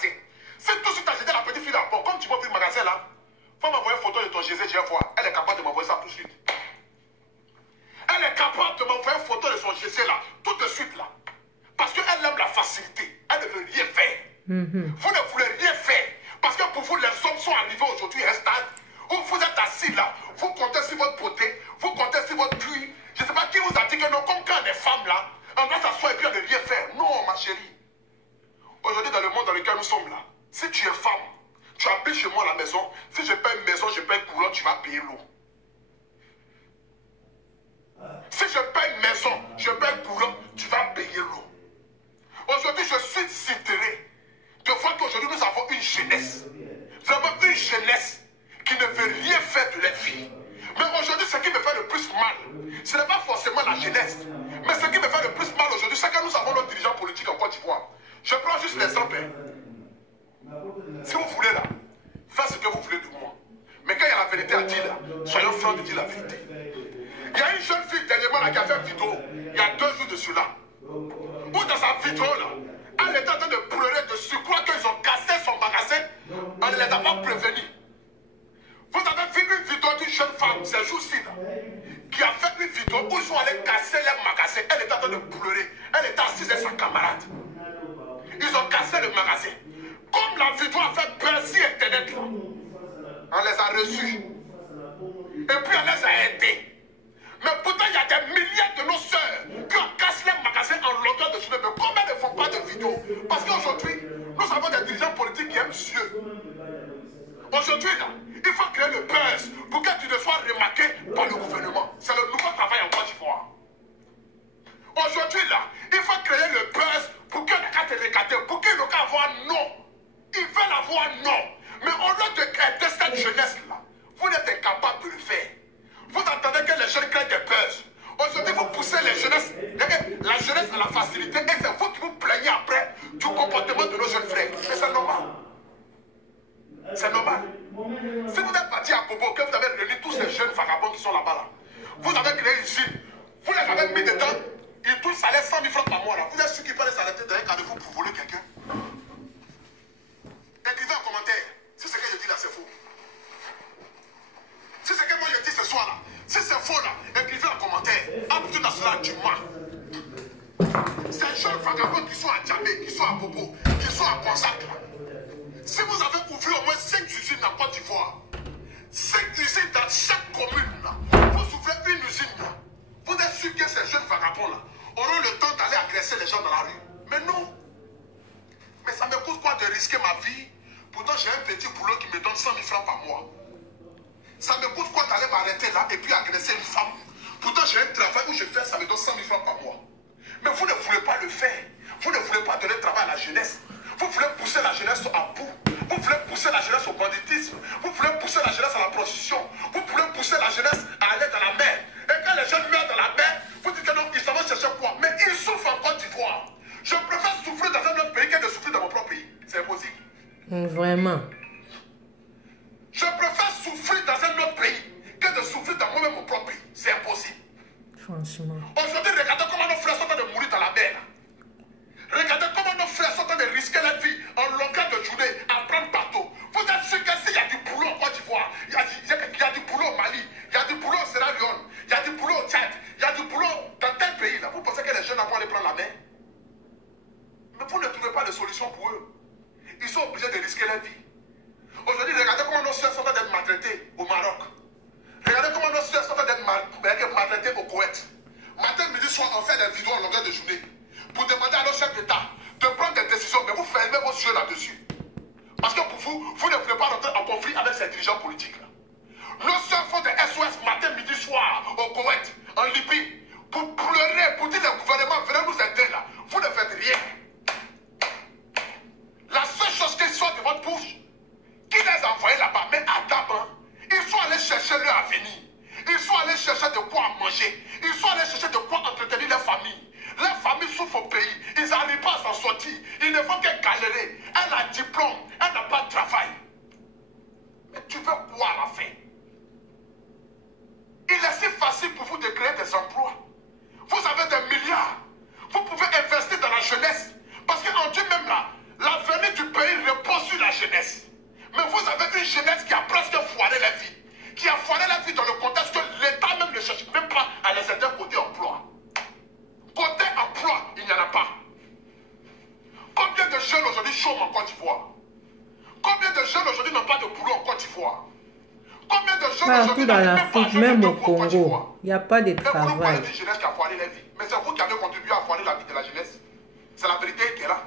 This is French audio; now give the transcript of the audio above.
magasin. Si tout de suite tu as jeté la petite fille là, bon, comme tu m'as vu le magasin là, il faut m'envoyer une photo de ton GC, je vais voir. Elle est capable de m'envoyer ça tout de suite. Elle est capable de m'envoyer une photo de son GC là, tout de suite là. Parce qu'elle aime la facilité. Elle ne veut rien faire. Vous ne voulez rien faire. Parce que pour vous, les hommes sont arrivés aujourd'hui à un stade où vous êtes assis là, vous comptez sur votre beauté, vous comptez sur votre cuir. Je ne sais pas qui vous a dit que non, comme quand les femmes là, on doit s'asseoir et puis on ne rien faire. Non, ma chérie. Aujourd'hui, dans le monde dans lequel nous sommes là, si tu es femme, tu habites chez moi à la maison, si je paye une maison, je paye courant, tu vas payer l'eau. Si je paye une maison, je paye courant, tu vas payer l'eau. Aujourd'hui, je suis sidéré de voir qu'aujourd'hui, nous avons une jeunesse. Nous avons une jeunesse qui ne veut rien faire de leur vie. Mais aujourd'hui, ce qui me fait le plus mal, ce n'est pas forcément la jeunesse. Mais ce qui me fait le plus mal aujourd'hui, c'est que nous avons nos dirigeants politiques en Côte d'Ivoire. Je prends juste l'exemple. Si vous voulez là, faites ce que vous voulez de moi. Mais quand il y a la vérité à dire là, soyons francs de dire la vérité. Il y a une jeune fille dernièrement là, qui a fait une vidéo, il y a 2 jours de cela, où dans sa vidéo là, elle était en train de pleurer dessus, croire qu'ils ont cassé son magasin, on ne les a pas prévenus. Vous avez vu une vidéo d'une jeune femme, ces jours-ci là, qui a fait une vidéo où ils sont allés casser leur magasin, elle était en train de pleurer, elle était assise avec sa camarade. Ils ont cassé le magasin. Comme la vidéo a fait peur sur Internet là, on les a reçus. Et puis on les a aidés. Mais pourtant, il y a des milliers de nos sœurs qui ont cassé les magasins en longueur de journée. Mais combien ne font pas de vidéos? Parce qu'aujourd'hui, nous avons des dirigeants politiques qui aiment Dieu. Aujourd'hui, là, il faut créer le buzz pour que tu ne sois remarqué par le gouvernement. C'est le nouveau travail en Côte d'Ivoire. Aujourd'hui, là, il faut créer le buzz pour que les cas te regardent, pour qu'ils n'ont qu'à avoir non. Ils veulent avoir non. Mais au lieu de cette jeunesse-là, vous n'êtes incapable de le faire. Vous entendez que les jeunes créent des buzz. Aujourd'hui, vous poussez les jeunesses, la jeunesse à la facilité, et c'est vous qui vous plaignez après du comportement de nos jeunes frères. Mais c'est normal. C'est normal. Si vous êtes parti à Bobo, que vous avez réuni tous ces jeunes vagabonds qui sont là-bas, là, vous avez créé une usine, vous les avez mis dedans, ils touchent salaire 100 000 francs par mois. Là. Vous êtes sûr qu'ils peuvent s'arrêter dans un carrefour pour voler quelqu'un? Écrivez en commentaire si ce que je dis là c'est faux. Si ce que moi je dis ce soir là, si c'est faux là, écrivez en commentaire. Aptitude nationale du mal. Ces jeunes vagabonds qui sont à Djamé, qui sont à Bobo, qui sont à Consac là. Si vous avez ouvert au moins 5 usines en Côte d'Ivoire, 5 usines dans chaque commune là, vous ouvrez une usine là, vous êtes sûr que ces jeunes vagabonds là auront le temps d'aller agresser les gens dans la rue? Mais non. Mais ça me coûte quoi de risquer ma vie? Pourtant j'ai un petit boulot qui me donne 100 000 francs par mois. Ça me coûte quoi d'aller m'arrêter là et puis agresser une femme? Pourtant j'ai un travail où je fais, ça me donne 100 000 francs par mois. Mais vous ne voulez pas le faire. Vous ne voulez pas donner travail à la jeunesse. Vous voulez pousser la jeunesse à bout. Vous voulez pousser la jeunesse au banditisme. Vous voulez pousser la jeunesse à la prostitution. Vous voulez pousser la jeunesse à aller dans la mer. Et quand les jeunes meurent dans la mer, vous dites que non, ils s'en vont chercher quoi? Mais ils souffrent en Côte d'Ivoire. Je préfère souffrir dans un autre pays que de souffrir dans mon propre pays. C'est impossible. Vraiment. Je préfère souffrir dans un autre pays que de souffrir dans moi-même mon propre pays. C'est impossible. Franchement. Aujourd'hui, regardez comment nos frères sont en train de mourir dans la mer. Regardez comment nos frères sont en train de risquer leur vie en longueur de journée à prendre bateau. Vous êtes sûr que s'il y a du boulot en Côte d'Ivoire, il y a du boulot au Mali, il y a du boulot au Sierra Leone, il y a du boulot au Tchad, il y a du boulot dans tel pays là. Vous pensez que les jeunes vont aller prendre la mer? Mais vous ne trouvez pas de solution pour eux. Ils sont obligés de risquer leur vie. Aujourd'hui, regardez comment nos soeurs sont en train d'être maltraitées au Maroc. Regardez comment nos soeurs sont en train d'être maltraitées au Koweït. Matin, midi, soir, on fait des vidéos en longueur de journée pour demander à nos chefs d'État de prendre des décisions, mais vous fermez vos yeux là-dessus. Parce que pour vous, vous ne voulez pas rentrer en conflit avec ces dirigeants politiques-là. Nos soeurs font des SOS matin, midi, soir au Koweït, en Libye, pour pleurer, pour dire au gouvernement, venez nous aider là. Vous ne faites rien. La seule chose qui sort de votre bouche, qui les a envoyés là-bas, mais à Daban, ils sont allés chercher leur avenir. Ils sont allés chercher de quoi manger. Ils sont allés chercher de quoi entretenir leur famille. Leur famille souffre au pays. Ils n'arrivent pas à s'en sortir. Ils ne font que galérer. Elle a un diplôme. Elle n'a pas de travail. Mais tu veux quoi à la fin? Il est si facile pour vous de créer des emplois. Vous avez des milliards. Vous pouvez investir dans la jeunesse. Parce qu'en Dieu même là, l'avenir du pays jeunesse. Mais vous avez une jeunesse qui a presque foiré la vie. Qui a foiré la vie dans le contexte que l'État même ne cherche même pas à les aider côté emploi. Côté emploi, il n'y en a pas. Combien de jeunes aujourd'hui chôment en Côte d'Ivoire? Combien de jeunes aujourd'hui n'ont pas de boulot en Côte d'Ivoire? Combien de jeunes Partout aujourd'hui dans n'ont même l'Afrique, pas même de au boulot en Côte Congo, d'Ivoire? il n'y a pas de Et vous nous parlez travail. d'une jeunesse qui a foiré la vie. Mais c'est vous qui avez contribué à foirer la vie de la jeunesse. C'est la vérité qui est là.